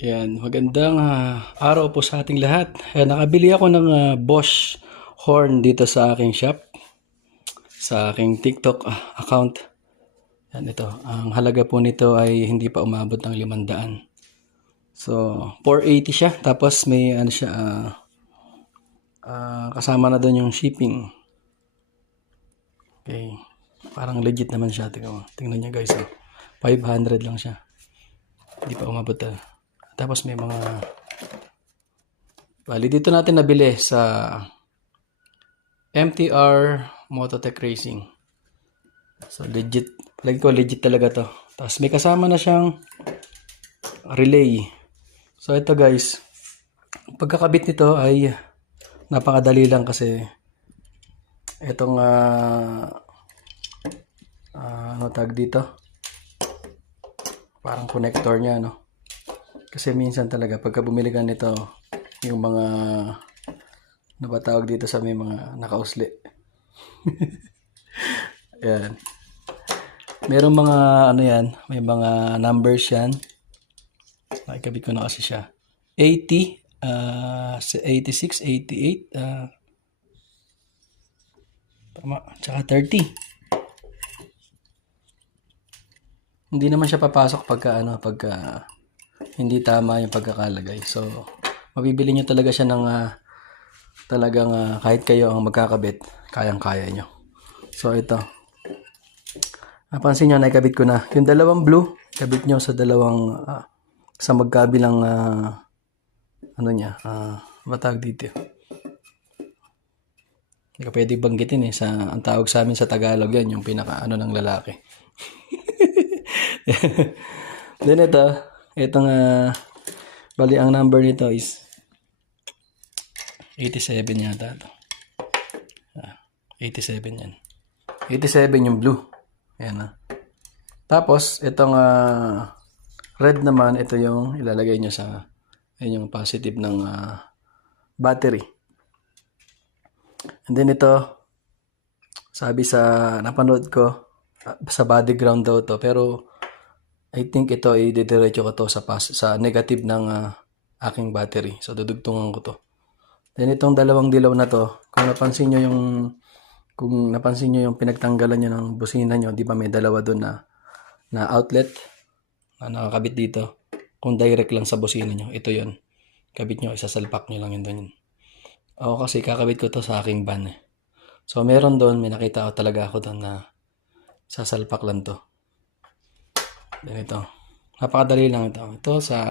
Yan, magandang araw po sa ating lahat. Nakabili ako ng Bosch horn dito sa aking shop, sa aking TikTok account. Yan, ito. Ang halaga po nito ay hindi pa umabot ng 500. So, 480 siya. Tapos may ano siya, kasama na doon yung shipping. Okay. Parang legit naman siya. Tingnan niyo guys. 500 lang siya. Hindi pa umabot. Tapos may mga bali dito natin nabili sa MTR Mototech Racing. So legit, like ko legit talaga to. Tapos may kasama na siyang relay. So ito guys, pagkakabit nito ay napakadali lang kasi itong ano tag dito, parang connector niya, no? Kasi minsan talaga pagka bumili ka nito, yung mga ano ba tawag dito sa may mga nakausli. Yan. Merong mga ano yan, may mga numbers yan. Nakikabit ko na kasi siya. 80, 86, 88, tama, tsaka 30. Hindi naman siya papasok pagka hindi tama yung pagkakalagay. So, mabibili nyo talaga siya ng talagang kahit kayo ang magkakabit, kayang-kaya nyo. So, ito. Napansin nyo, naikabit ko na. Yung dalawang blue, kabit nyo sa dalawang, sa magkabilang, ano niya, matawag dito. Hindi ka pwede banggitin eh. Ang tawag sa amin sa Tagalog yan, yung pinaka ng lalaki. Then itong bali ang number nito is 87 yata ito. 87 yan. 87 yung blue. Ayan . Tapos itong red naman, ito yung ilalagay nyo sa yung positive ng battery. And then ito, sabi sa napanood ko, sa body ground daw to, pero I think ito ay didiretso ko to sa negative ng aking battery. So dudugtungan ko to. Then itong dalawang dilaw na to, kung napansin nyo yung pinagtanggalan nyo ng busina nyo, di ba may dalawa doon na outlet na nakakabit dito. Kung direct lang sa busina nyo, ito yon. Kabit nyo, isasalpak nyo lang yun doon. Ako kasi kakabit ko to sa aking van eh. So meron doon, may nakita ko talaga ako doon na sasalpak lang to. Then ito, napakadali lang ito. Ito sa